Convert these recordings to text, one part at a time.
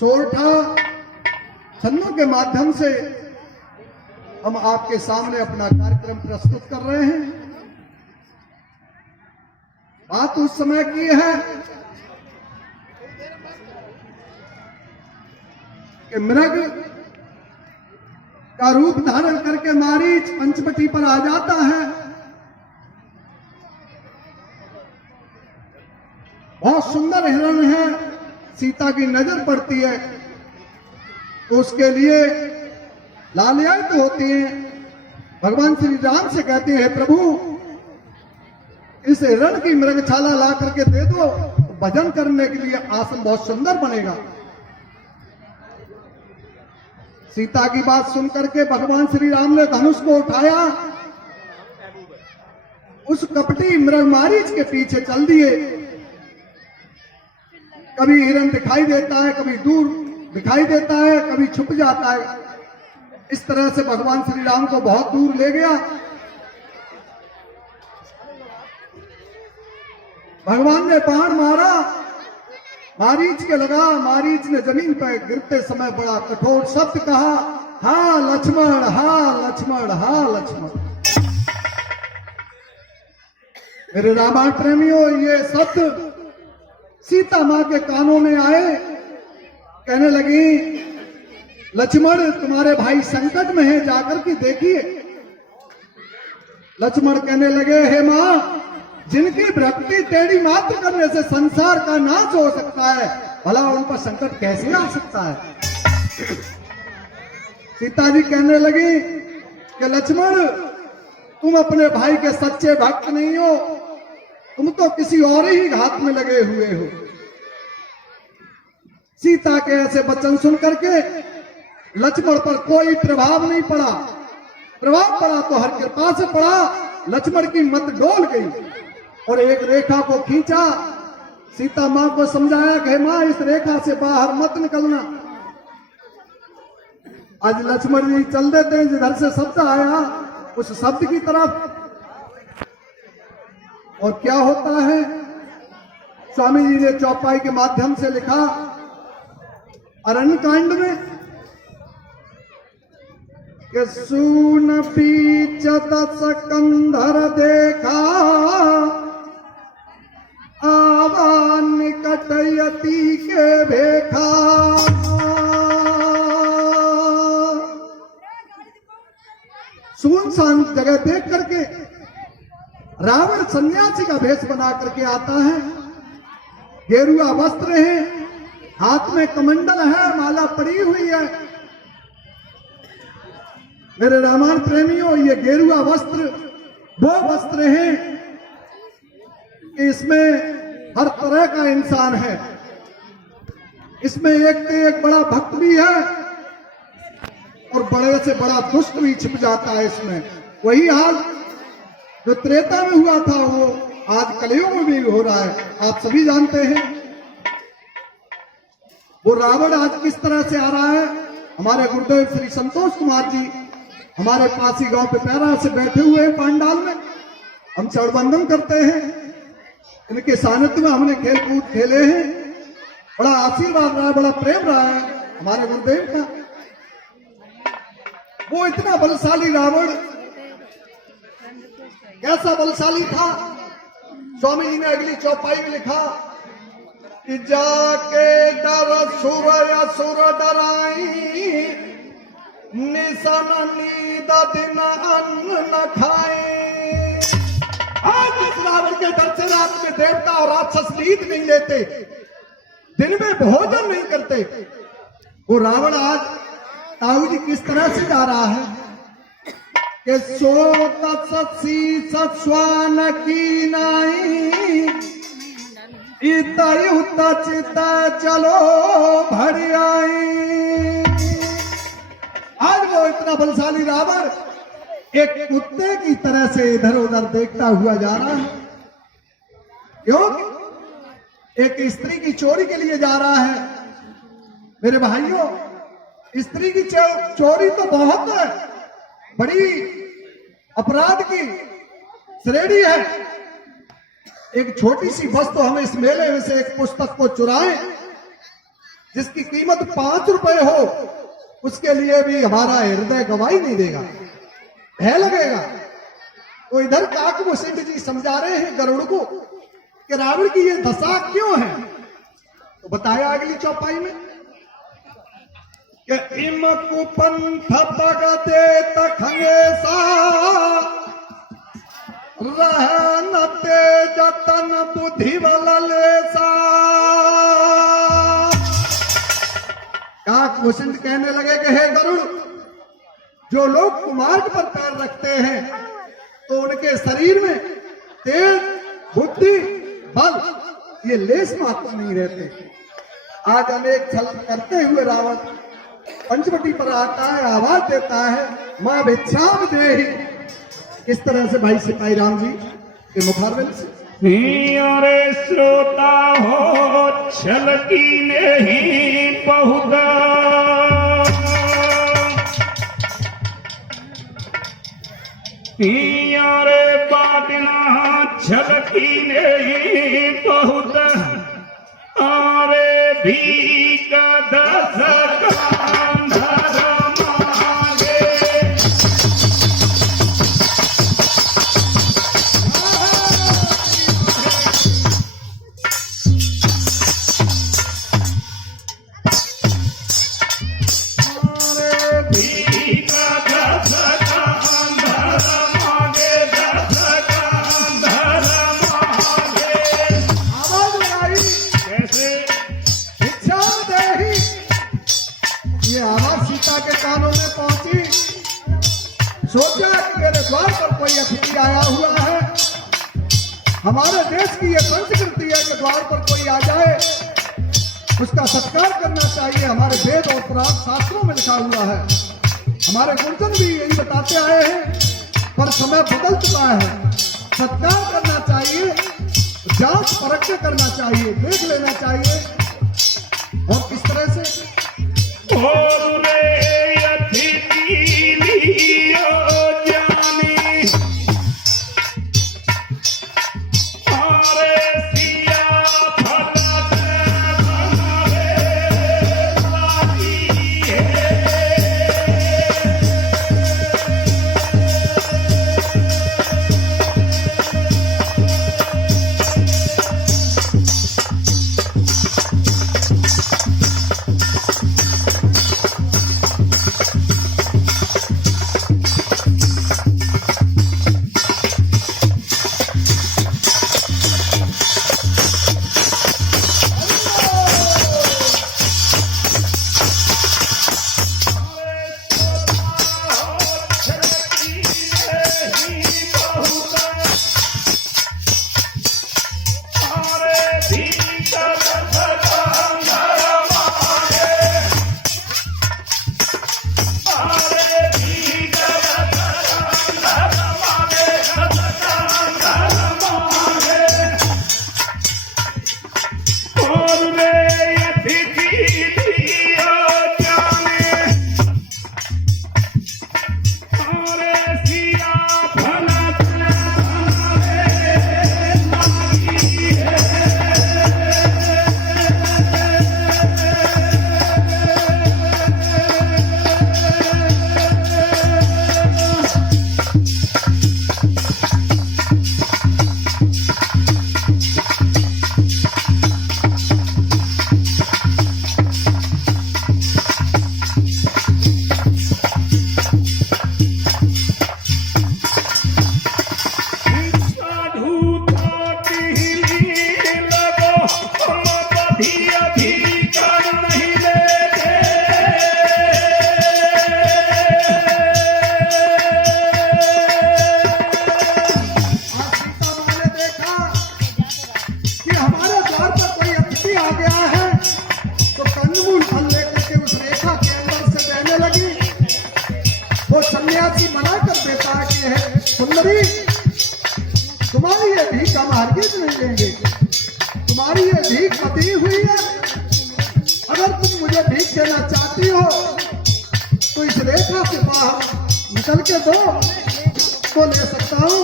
सोरठा छन्नों के माध्यम से हम आपके सामने अपना कार्यक्रम प्रस्तुत कर रहे हैं। बात उस समय की है कि मृग का रूप धारण करके मारीच पंचवटी पर आ जाता है। बहुत सुंदर हिरण है, सीता की नजर पड़ती है तो उसके लिए लालियाएं तो होती हैं। भगवान श्री राम से कहते हैं, प्रभु इस हिरण की मृगछाला ला करके दे दो, भजन करने के लिए आसन बहुत सुंदर बनेगा। सीता की बात सुनकर के भगवान श्री राम ने धनुष को उठाया, उस कपटी मृग मारीच के पीछे चल दिए। कभी हिरण दिखाई देता है, कभी दूर दिखाई देता है, कभी छुप जाता है। इस तरह से भगवान श्री राम को बहुत दूर ले गया। भगवान ने बाण मारा, मारीच के लगा। मारीच ने जमीन पर गिरते समय बड़ा कठोर शब्द कहा, हा लक्ष्मण, हा लक्ष्मण, हा लक्ष्मण। मेरे रामायण प्रेमियों, ये शब्द सीता मां के कानों में आए। कहने लगी, लक्ष्मण तुम्हारे भाई संकट में है, जाकर के देखिए। लक्ष्मण कहने लगे, हे मां, जिनकी भक्ति टेढ़ी मात्र करने से संसार का नाश हो सकता है, भला उन पर संकट कैसे आ सकता है। सीता जी कहने लगी कि लक्ष्मण तुम अपने भाई के सच्चे भक्त नहीं हो, तुम तो किसी और ही घात में लगे हुए हो। सीता के ऐसे वचन सुन करके लक्ष्मण पर कोई प्रभाव नहीं पड़ा। प्रभाव पड़ा तो हर कृपा से पड़ा। लक्ष्मण की मत डोल गई और एक रेखा को खींचा। सीता मां को समझाया कि मां इस रेखा से बाहर मत निकलना। आज लक्ष्मण जी चल देते हैं, जिधर से शब्द आया उस शब्द की तरफ। और क्या होता है, स्वामी जी ने चौपाई के माध्यम से लिखा अरण्य कांड में कि सून पीच दस कंधर देखा, आवा निकट यति के भेखा। सुनसान जगह देख करके रावण सन्यासी का भेष बना करके आता है। गेरुआ वस्त्र है, हाथ में कमंडल है, माला पड़ी हुई है। मेरे रामायण प्रेमियों, ये गेरुआ वस्त्र वो वस्त्र हैं कि इसमें हर तरह का इंसान है। इसमें एक से एक बड़ा भक्त भी है और बड़े से बड़ा दुष्ट भी छिप जाता है इसमें। वही हाल जो त्रेता में हुआ था वो आज कलयुग में भी हो रहा है, आप सभी जानते हैं। वो रावण आज किस तरह से आ रहा है। हमारे गुरुदेव श्री संतोष कुमार जी हमारे पास ही गांव पे पैरा से बैठे हुए हैं पांडाल में। हम चरणवंदन करते हैं, इनके सानिध्य में हमने खेल कूद खेले हैं। बड़ा आशीर्वाद रहा है, बड़ा प्रेम रहा है हमारे गुरुदेव का। वो इतना बलशाली रावण कैसा बलशाली था, स्वामी जी ने अगली चौपाई में लिखा कि जाके डर सुर असुर डराई, निशन नींद दिन अन्न न खाए। आज इस रावण के डर से रात में देवता और राक्षस नींद नहीं लेते, दिन में भोजन नहीं करते। वो रावण आज ताऊ जी किस तरह से जा रहा है कि सोत सत्सी सत्स्वान की नाई, इतयुत चित चलो भरी आई। आज वो इतना बलशाली रावण एक कुत्ते की तरह से इधर उधर देखता हुआ जा रहा है। क्यों? एक स्त्री की चोरी के लिए जा रहा है। मेरे भाइयों, स्त्री की चोरी तो बहुत है, बड़ी अपराध की श्रेणी है। एक छोटी सी वस्तु, हम इस मेले में से एक पुस्तक को चुराएं जिसकी कीमत 5 रुपए हो, उसके लिए भी हमारा हृदय गवाही नहीं देगा, भय लगेगा। तो इधर काकभूषण जी समझा रहे हैं गरुड़ को कि रावण की ये दशा क्यों है। तो बताया अगली चौपाई में कि इमकु पंथ पगते तखंगेसा रहनते जतन बुद्धि वललेसा। काकभूषण कहने लगे कि हे गरुड़, जो लोग कुमार्ग पर पैर रखते हैं तो उनके शरीर में तेज, बुद्धि, बल ये लेस मात्र नहीं रहते। आज अनेक छल करते हुए रावण पंचवटी पर आता है, आवाज देता है मां भिक्षाम देहि। इस तरह से भाई सिपाही राम जी के मुखारबिंद से अरे श्रोता हो छल की नहीं पहुदा, अरे बाटना छल की नहीं पहुदा, अरे भी का दस सोचा कि मेरे द्वार पर कोई अतिथि आया हुआ है। हमारे देश की यह संस्कृति है कि द्वार पर कोई आ जाए उसका सत्कार करना चाहिए। हमारे वेद और पुराण शास्त्रों में लिखा हुआ है। हमारे गुरुजन भी यही बताते आए हैं, पर समय बदल चुका है। सत्कार करना चाहिए, जांच परख के करना चाहिए, देख लेना चाहिए। और किस तरह से सुंदरी, तुम्हारी ये भीख हम हरगिज नहीं लेंगे। तुम्हारी ये भीख पती हुई है। अगर तुम मुझे भीख देना चाहती हो तो इस रेखा से बाहर निकल के दो तो ले सकता हूं।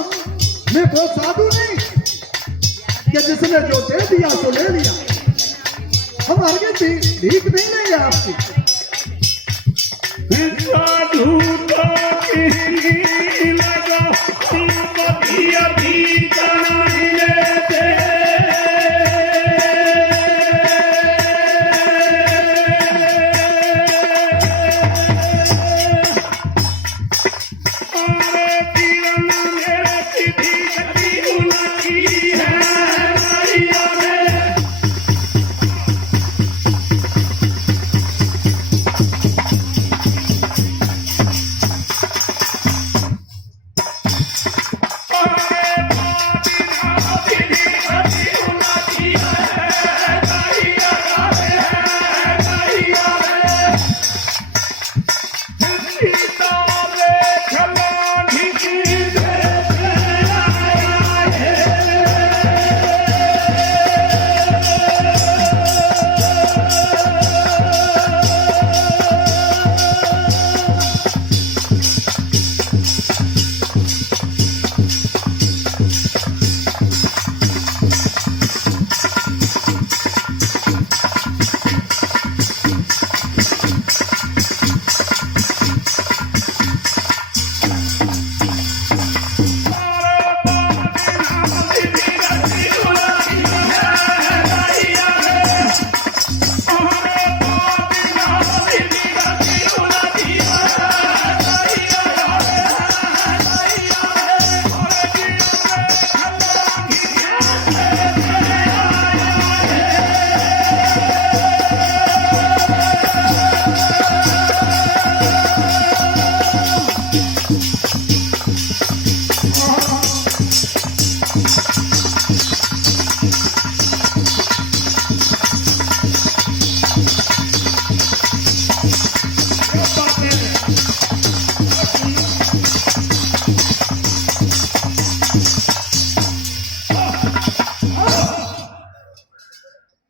मैं वो साधु नहीं कि जिसने जो दे दिया तो ले लिया। हम हरगिज भीख नहीं जी। साधु तो कहने लगा तुम कभी अभी जान लेते अरे किरण मेरे चिट्ठी कभी उनकी है मैया में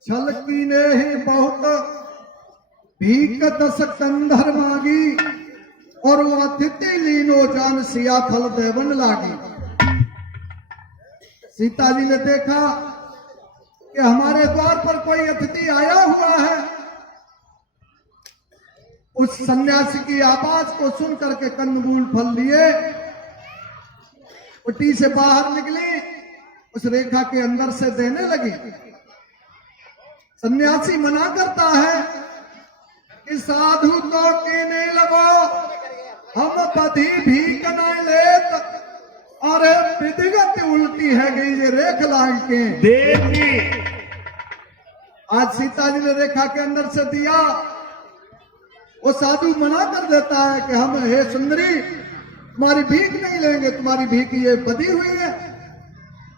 छलकी ने ही बहुत भीख दस कंधर मांगी और वो अतिथि लीनो जान सिया फल देवन लागी। सीता जी ने देखा कि हमारे द्वार पर कोई अतिथि आया हुआ है। उस सन्यासी की आवाज को सुन करके कंदमूल फल लिए कुटी से बाहर निकली, उस रेखा के अंदर से देने लगी। सन्यासी मना करता है कि साधु तो कहने लगो हम बधी भीख न लेत, अरे विधिगत उल्टी है गई ये रेख लांग के देवी। आज सीता जी ने रेखा के अंदर से दिया, वो साधु मना कर देता है कि हम हे सुंदरी तुम्हारी भीख नहीं लेंगे, तुम्हारी भीख ये बधी हुई है।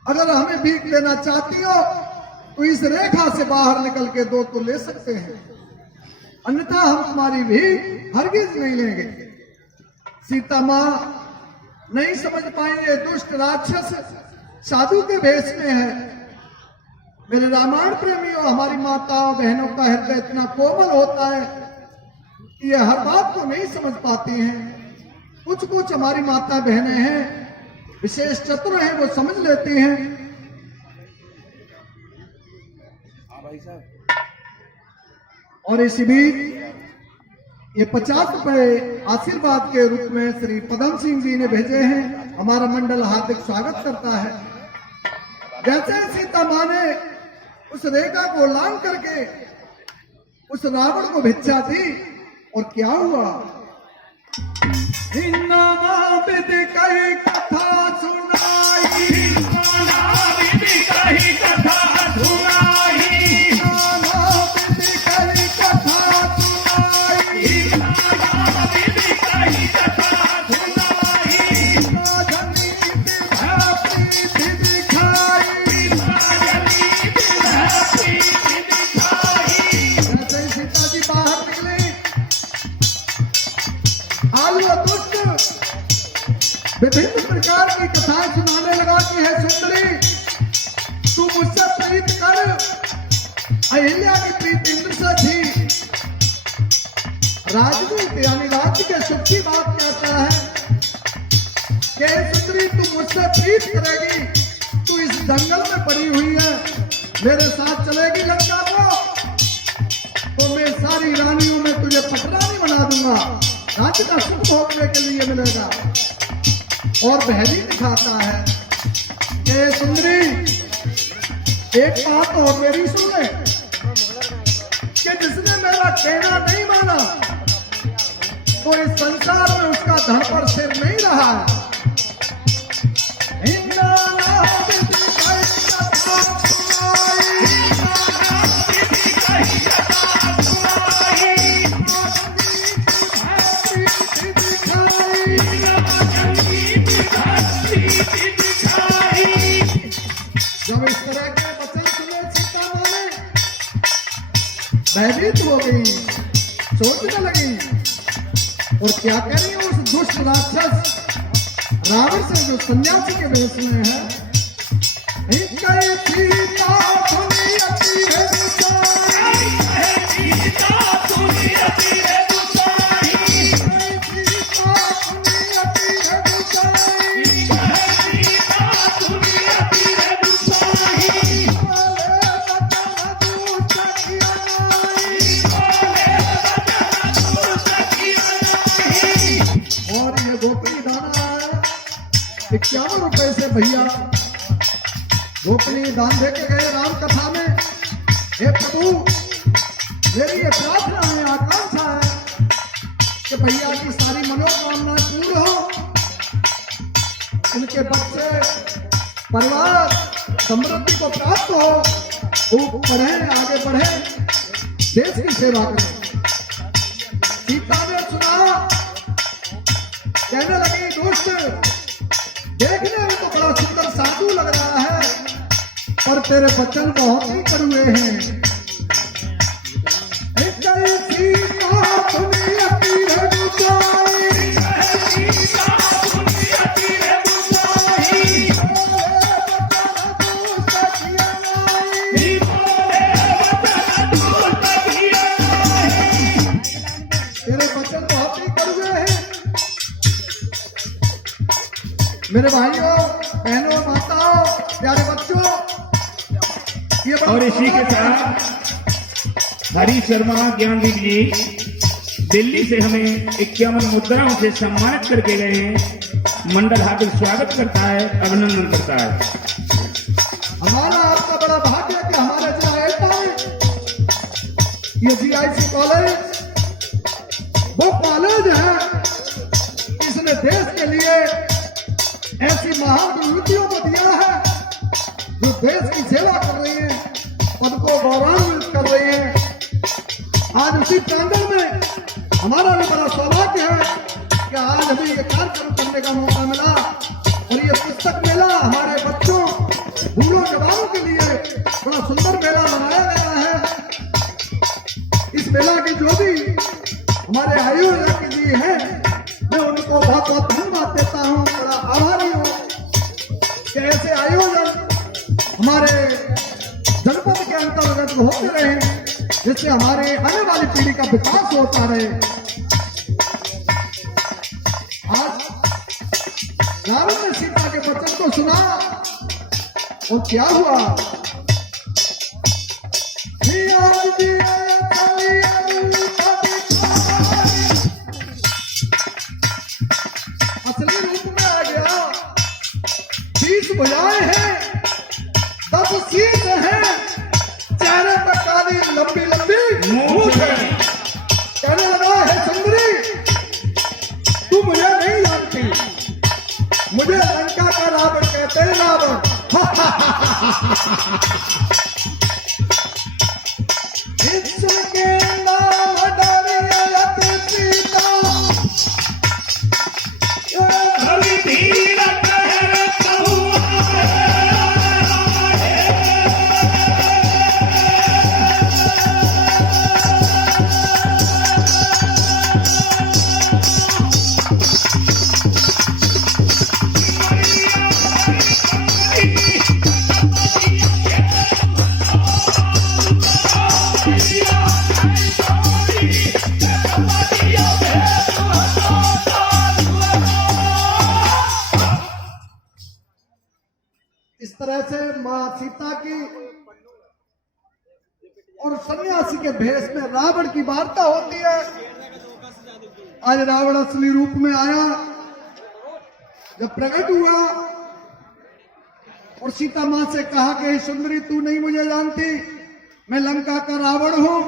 अगर हमें भीख लेना चाहती हो तो इस रेखा से बाहर निकल के दो तो ले सकते हैं, अन्यथा हम तुम्हारी भीख हरगिज नहीं लेंगे। सीता मां नहीं समझ पाएंगे, दुष्ट राक्षस साधु के भेष में है। मेरे रामायण प्रेमियों, हमारी माता बहनों का हृदय इतना कोमल होता है कि ये हर बात को नहीं समझ पाती हैं। कुछ कुछ हमारी माता बहनें हैं, विशेष चतुर हैं, वो समझ लेती हैं। और इसी बीच ये 50 रुपए आशीर्वाद के रूप में श्री पदम सिंह जी ने भेजे हैं। हमारा मंडल हार्दिक स्वागत करता है। जैसे सीता मां ने उस रेखा को लांग करके उस रावण को भिक्षा दी, और क्या हुआ, विधि कही कथा सुनाई, विधि कही कथा सुनाई, विधि कही कथा सुनाई, विधि कही कथा सुनाई, प्रीति दिखाई। जैसे ही सीता जी बाहर निकले, आज वो दुष्ट विभिन्न प्रकार की कथाएं सुनाने लगा कि है सुंदरी, तू मुझसे प्रीत कर। अहिल्या की प्रीत इंद्र से थी। राजदूत यानी राज्य के सुख की बात कहता है कि सुंदरी तू मुझसे प्रीत करेगी, तू इस जंगल में पड़ी हुई है, मेरे साथ चलेगी लंका को, तो मैं सारी रानियों में तुझे पटरानी बना दूंगा, राज्य का सुख भोगने के लिए मिलेगा। और बहरी दिखाता है कि सुंदरी एक बात और मेरी सुन ले कि जिसने मेरा कहना नहीं माना तो इस संसार में उसका धड़ पर सिर नहीं रहा है। जब इस तरह के वचन सुने सीता माँ ने भयभीत हो गई, सोचने लगी और क्या करी उस दुष्ट राक्षस रावण से जो सन्यासी के वेश में है। और ये गोपी दाना है 51 रुपए से भैया गोपनी दान दे के गए राम कथा में। हे प्रभु मेरी ये प्रार्थना है, आकांक्षा है कि भैया की सारी मनोकामनाएं पूर्ण हो, उनके बच्चे परिवार समृद्धि को प्राप्त हो, वो पढ़े आगे बढ़े, देश की सेवा करें। सीता ने सुना, कहने लगी दोस्त देखने में तो बड़ा सुंदर साधु लग रहा है पर तेरे वचन बहुत ही कड़वे हैं। तेरे वचन बहुत ही कड़वे हैं। मेरे भाइयों बहनों माताओं प्यारे बच्चों, ये और इसी के साथ हरी शर्मा ज्ञानदीप जी दिल्ली से हमें 51 मुद्राओं से सम्मानित करके गए हैं। मंडल हार्दिक स्वागत करता है, अभिनंदन करता है। हमारा आपका बड़ा भाग्य है कि हमारे जिला एटा में ये GIC कॉलेज वो कॉलेज है इसने देश के लिए ऐसी महान विभूतियों को दिया है जो देश की सेवा कर रही है, पद को गौरवान्वित कर रही है। आज उसी प्रांगण में हमारा भी बड़ा सौभाग्य है कि आज हमें ये कार्यक्रम करने का मौका मिला और ये पुस्तक मेला हमारे बच्चों बूढ़ों जवानों के लिए बड़ा सुंदर मेला बनाया गया है। इस मेला की जो भी हमारे आयोजक जी हैं मैं उनको बहुत बहुत धन्यवाद देता हूँ, बड़ा आभारी हूँ कि ऐसे आयोजन हमारे जनपद के अंतर्गत होते रहे जिससे हमारे आने वाली पीढ़ी का विकास होता रहे। आज रावण ने सीता के वचन को सुना और क्या हुआ? असली रूप में आ गया। 20 भुजाएं हैं, 10 शीश हैं, चेहरे पर काली लंबी लंबी मूंछ है। कहने लगा है सुंदरी तू मुझे नहीं जानती, मुझे लंका का रावण कहते हैं। रावण और सन्यासी के भेष में रावण की वार्ता होती है। आज रावण असली रूप में आया, जब प्रकट हुआ और सीता मां से कहा कि सुंदरी तू नहीं मुझे जानती, मैं लंका का रावण हूं।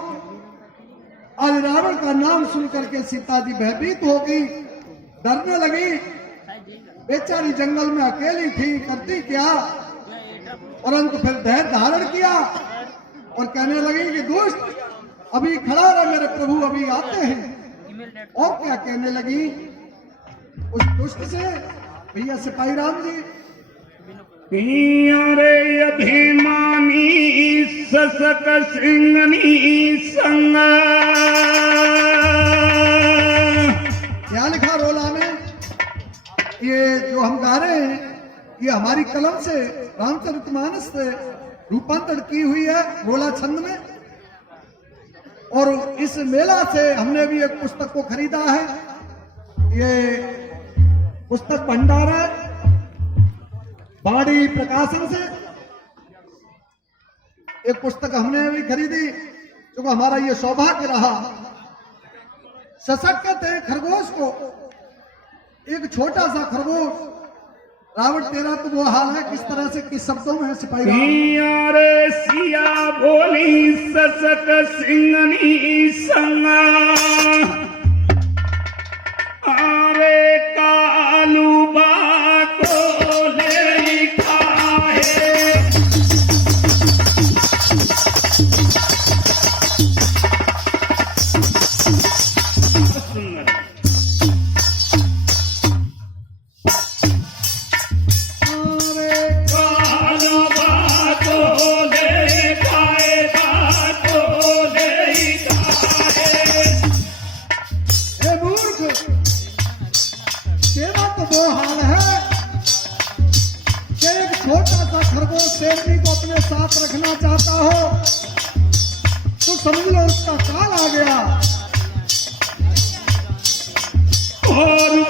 आज रावण का नाम सुन करके सीता जी भयभीत हो गई, डरने लगी। बेचारी जंगल में अकेली थी, करती क्या, परंतु फिर धैर्य धारण किया और कहने लगी कि दुष्ट अभी खड़ा रहा, मेरे प्रभु अभी आते हैं। और क्या कहने लगी उस दुष्ट से, भैया सिपाही राम जी, रे अभिमानी ससक सिंगनी संग। क्या लिखा रोला में, ये जो हम गा रहे हैं ये हमारी कलम से रामचरितमानस से रूपांतरण की हुई है रोला छंद में। और इस मेला से हमने भी एक पुस्तक को खरीदा है। ये पुस्तक भंडार है बाड़ी प्रकाशन से। एक पुस्तक हमने भी खरीदी, क्योंकि हमारा ये सौभाग्य रहा। सशक्त कहते हैं खरगोश को, एक छोटा सा खरगोश। रावण तेरा तो वो हाल है, किस तरह से, किस शब्दों में है सिपाही राम? रे सिया बोली ससक सिंगनी संगा, अरे कालू बाको ले खाए। सुंदर शेरनी को अपने साथ रखना चाहता हो तो समझ लो उसका काल आ गया। और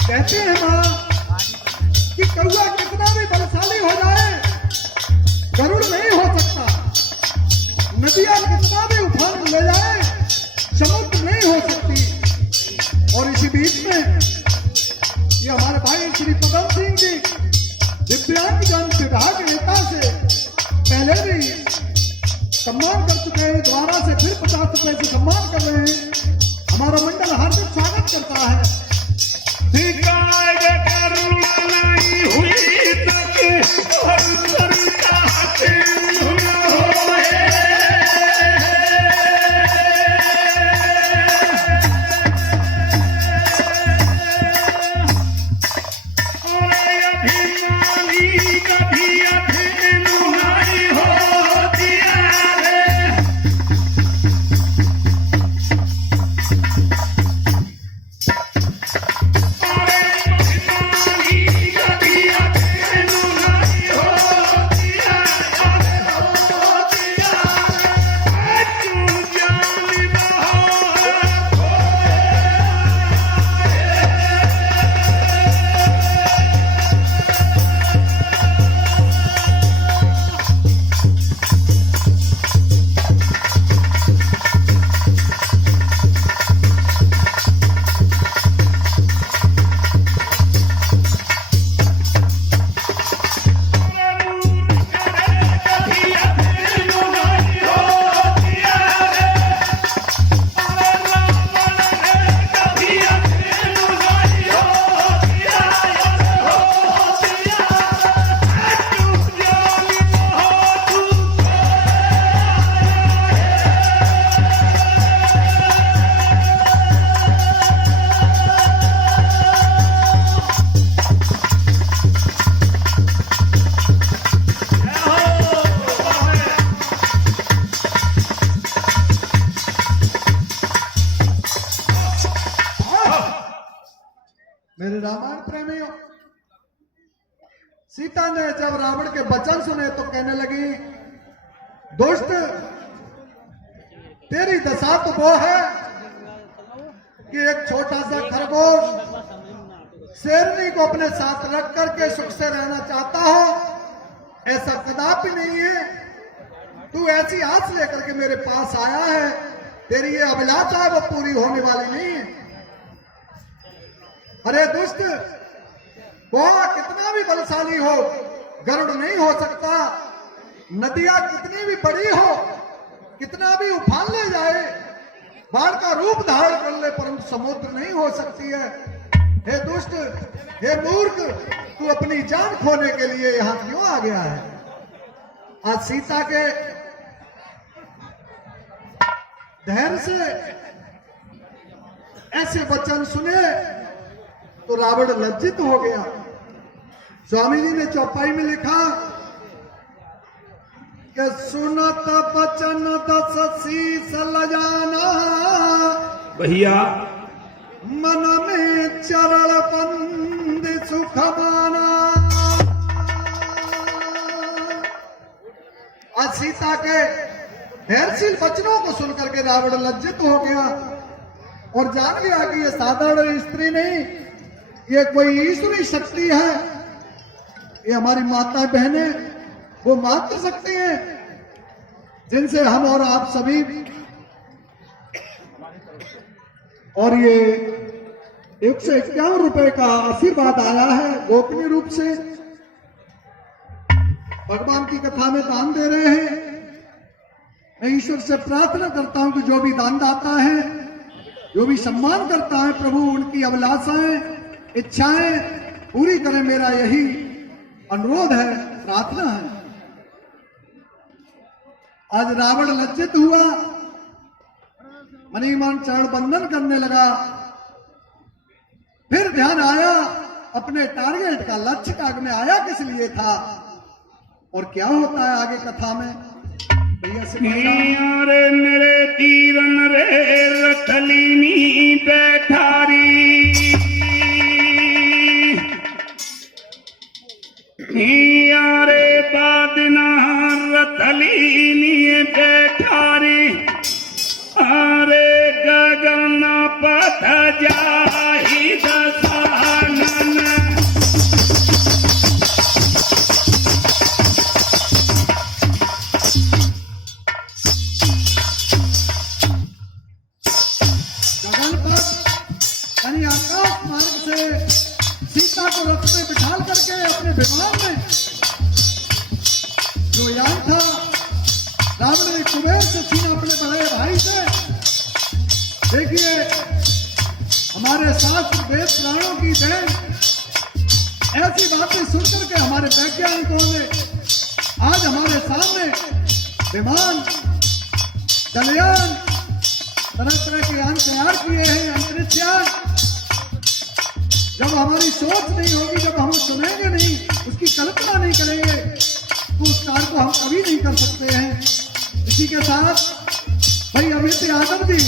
कहते हैं मां कि कौआ कितना भी बलशाली हो जाए गरुड़ नहीं हो सकता। बीच में ये हमारे भाई श्री पदम सिंह जी दिव्यांगजन विभाग नेता से पहले भी सम्मान कर चुके हैं, द्वारा से फिर 50 रुपए से सम्मान कर रहे हैं। हमारा मंडल हार्दिक स्वागत करता है। मेरे रामायण प्रेमियों, सीता ने जब रावण के वचन सुने तो कहने लगी, दुष्ट तेरी दशा तो वो है कि एक छोटा सा खरगोश शेरनी को अपने साथ रख करके सुख से रहना चाहता हो। ऐसा कदापि नहीं है। तू ऐसी आस लेकर के मेरे पास आया है, तेरी ये अभिलाषा है वो पूरी होने वाली नहीं है। अरे दुष्ट, वो कितना भी बलशाली हो, गरुड़ नहीं हो सकता। नदियां कितनी भी बड़ी हो, कितना भी उफान ले जाए, बाढ़ का रूप धारण कर ले, परंतु समुद्र नहीं हो सकती है। हे दुष्ट, हे मूर्ख, तू अपनी जान खोने के लिए यहां क्यों आ गया है? आज सीता के धैर्य से ऐसे वचन सुने तो रावण लज्जित हो गया। स्वामी जी ने चौपाई में लिखा कि सुनत बचन दस शीस लजाना, भैया मन में चरण बंद सुख माना। आज सीता के धैर्यशील वचनों को सुनकर के रावण लज्जित हो गया और जान गया कि ये साधारण स्त्री नहीं, ये कोई ईश्वरी शक्ति है। ये हमारी माता बहनें वो मात्र शक्ति है जिनसे हम और आप सभी, और ये 151 रुपए का आशीर्वाद आया है गोपनीय रूप से, भगवान की कथा में दान दे रहे हैं। मैं ईश्वर से प्रार्थना करता हूं कि जो भी दानदाता है, जो भी सम्मान करता है, प्रभु उनकी अभिलाषाएं इच्छाएं पूरी करें। मेरा यही अनुरोध है, प्रार्थना है। आज रावण लज्जित हुआ, मनीमान चरण बंदन करने लगा। फिर ध्यान आया अपने टारगेट का, लक्ष्य का, में आया किस लिए था और क्या होता है आगे कथा में। भैया से रे मेरे तीरन रे रथलीनी बैठारी, रे बादना रथलीनी बैठारी, अरे गगन पथ जाहि दसानन। गगन पर यानी कुबेर से छीना अपने बड़े भाई से। देखिए हमारे शास्त्र वेद पुराणों की देन, ऐसी बातें सुनकर के हमारे वैज्ञानिकों ने आज हमारे सामने विमान, जलयान, तरह तरह के यान तैयार किए हैं, अंतरिक्ष यान। जब हमारी सोच नहीं होगी, जब हम सुनेंगे नहीं, उसकी कल्पना नहीं करेंगे, तो उस कार्य को हम कभी नहीं कर सकते हैं। इसी के साथ भाई अमित यादव जी,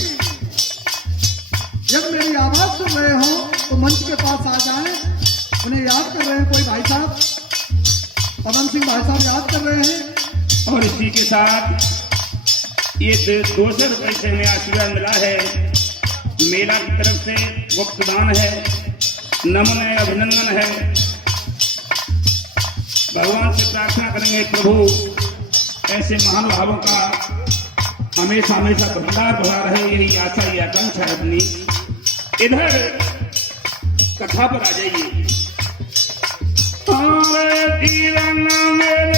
जब मेरी आवाज सुन रहे हो तो मंच के पास आ जाएं। उन्हें याद कर रहे हैं कोई भाई साहब, पवन सिंह भाई साहब याद कर रहे हैं। और इसी के साथ ये 200 रुपए से हमें आशीर्वाद मिला है, मेला की तरफ से वक्तदान है, नमन है, अभिनंदन है। भगवान से प्रार्थना करेंगे प्रभु ऐसे महान भावों का हमेशा हमेशा भंडार भरा रहे, यही आशा, यही आकांक्षा है अपनी। इधर कथा पर आ जाइए। जीवन मेरे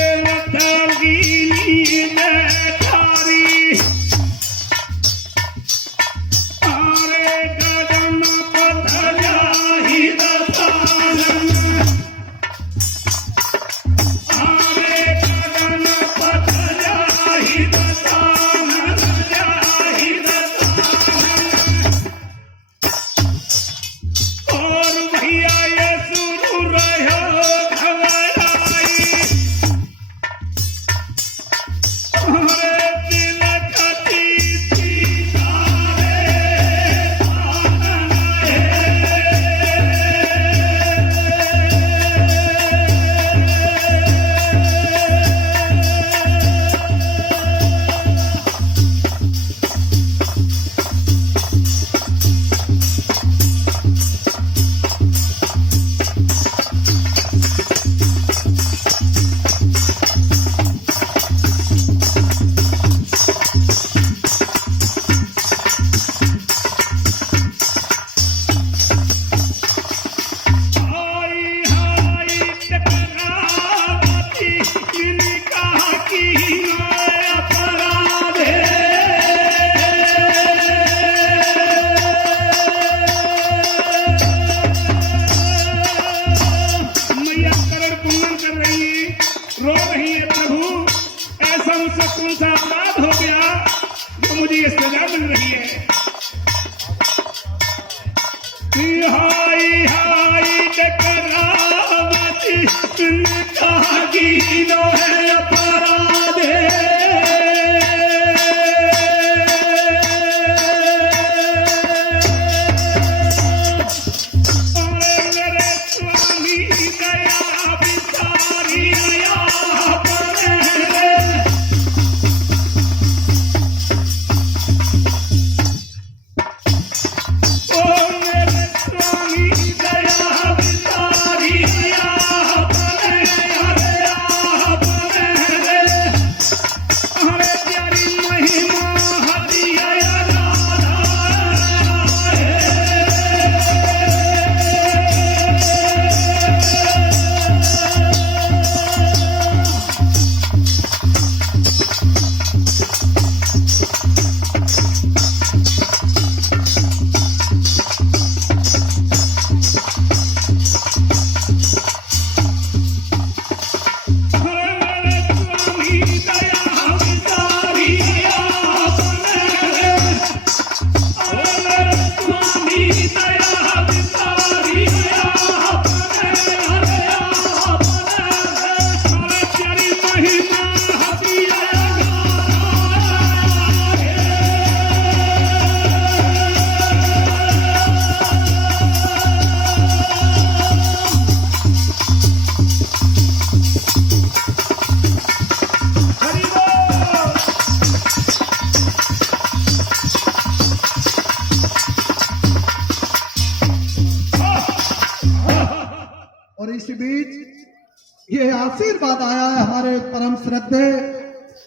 ये आशीर्वाद आया है हमारे परम श्रद्धे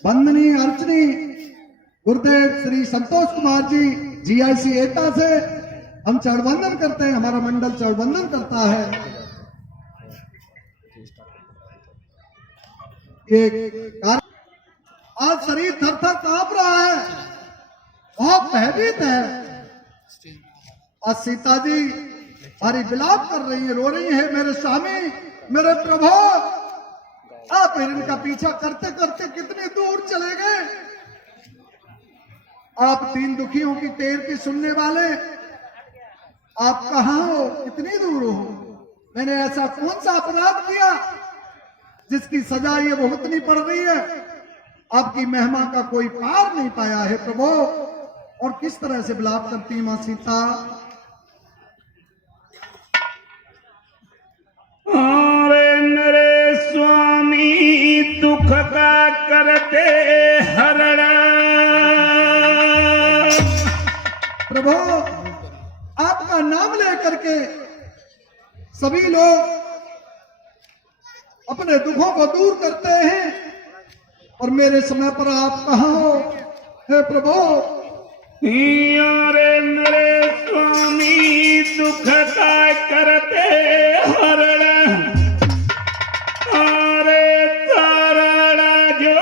वंदनीय अर्चनी गुरुदेव श्री संतोष कुमार जी जीआईसी एटा से हम चढ़वंदन करते हैं, हमारा मंडल चढ़वंदन करता है। आज शरीर थर थर कांप रहा है, बहुत भयभीत है। आज सीता जी हमारी विलाप कर रही है, रो रही है, मेरे स्वामी, मेरे प्रभु, आप इनका पीछा करते करते कितनी दूर चले गए। आप दीन दुखियों की टेर की सुनने वाले, आप कहां हो, कितनी दूर हो? मैंने ऐसा कौन सा अपराध किया जिसकी सजा ये भुगतनी पड़ रही है? आपकी महिमा का कोई पार नहीं पाया है प्रभु। और किस तरह से विलाप करती मां सीता। मेरे स्वामी दुख का करते हरण। प्रभु, आपका नाम लेकर के सभी लोग अपने दुखों को दूर करते हैं, और मेरे समय पर आप कहां हो हे प्रभु? यारे मेरे स्वामी दुख का करते हरण। अरे तरण जो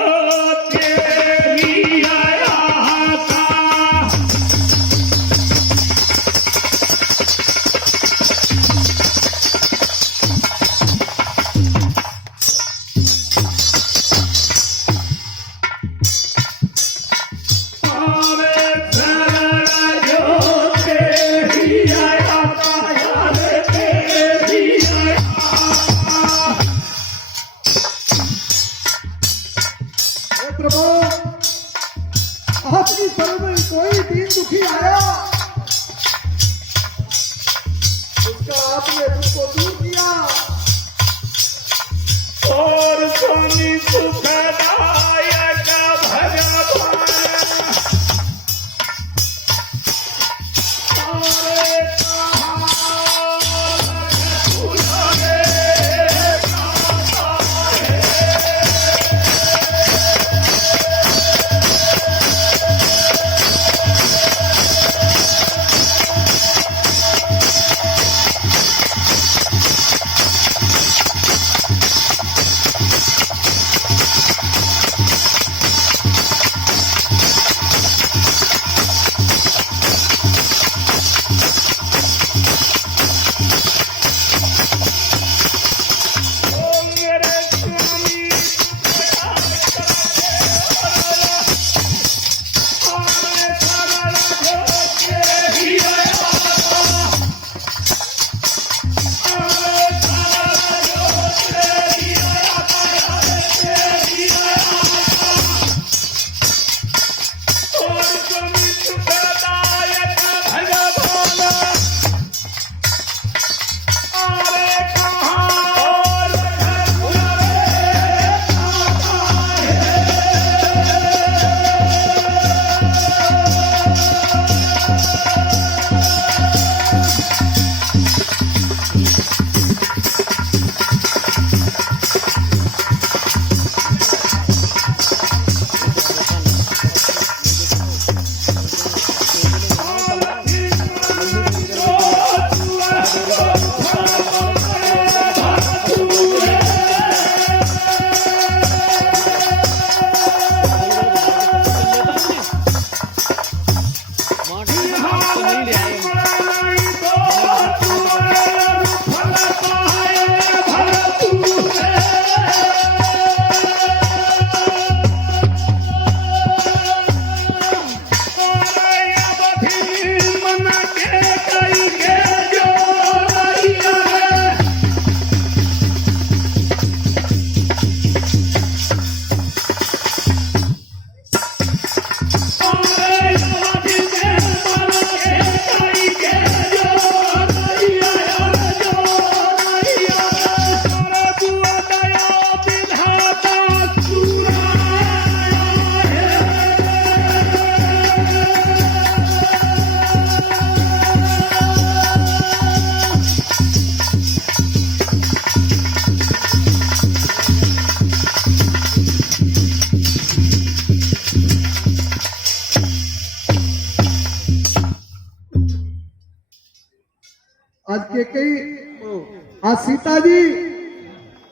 तेरी आया था। प्रभु, आपकी शरण में कोई दीन दुखी आया, उसका आपने दुख को दूर किया। और स्वामी सुखदायक भगवान। आज के कई आज सीता जी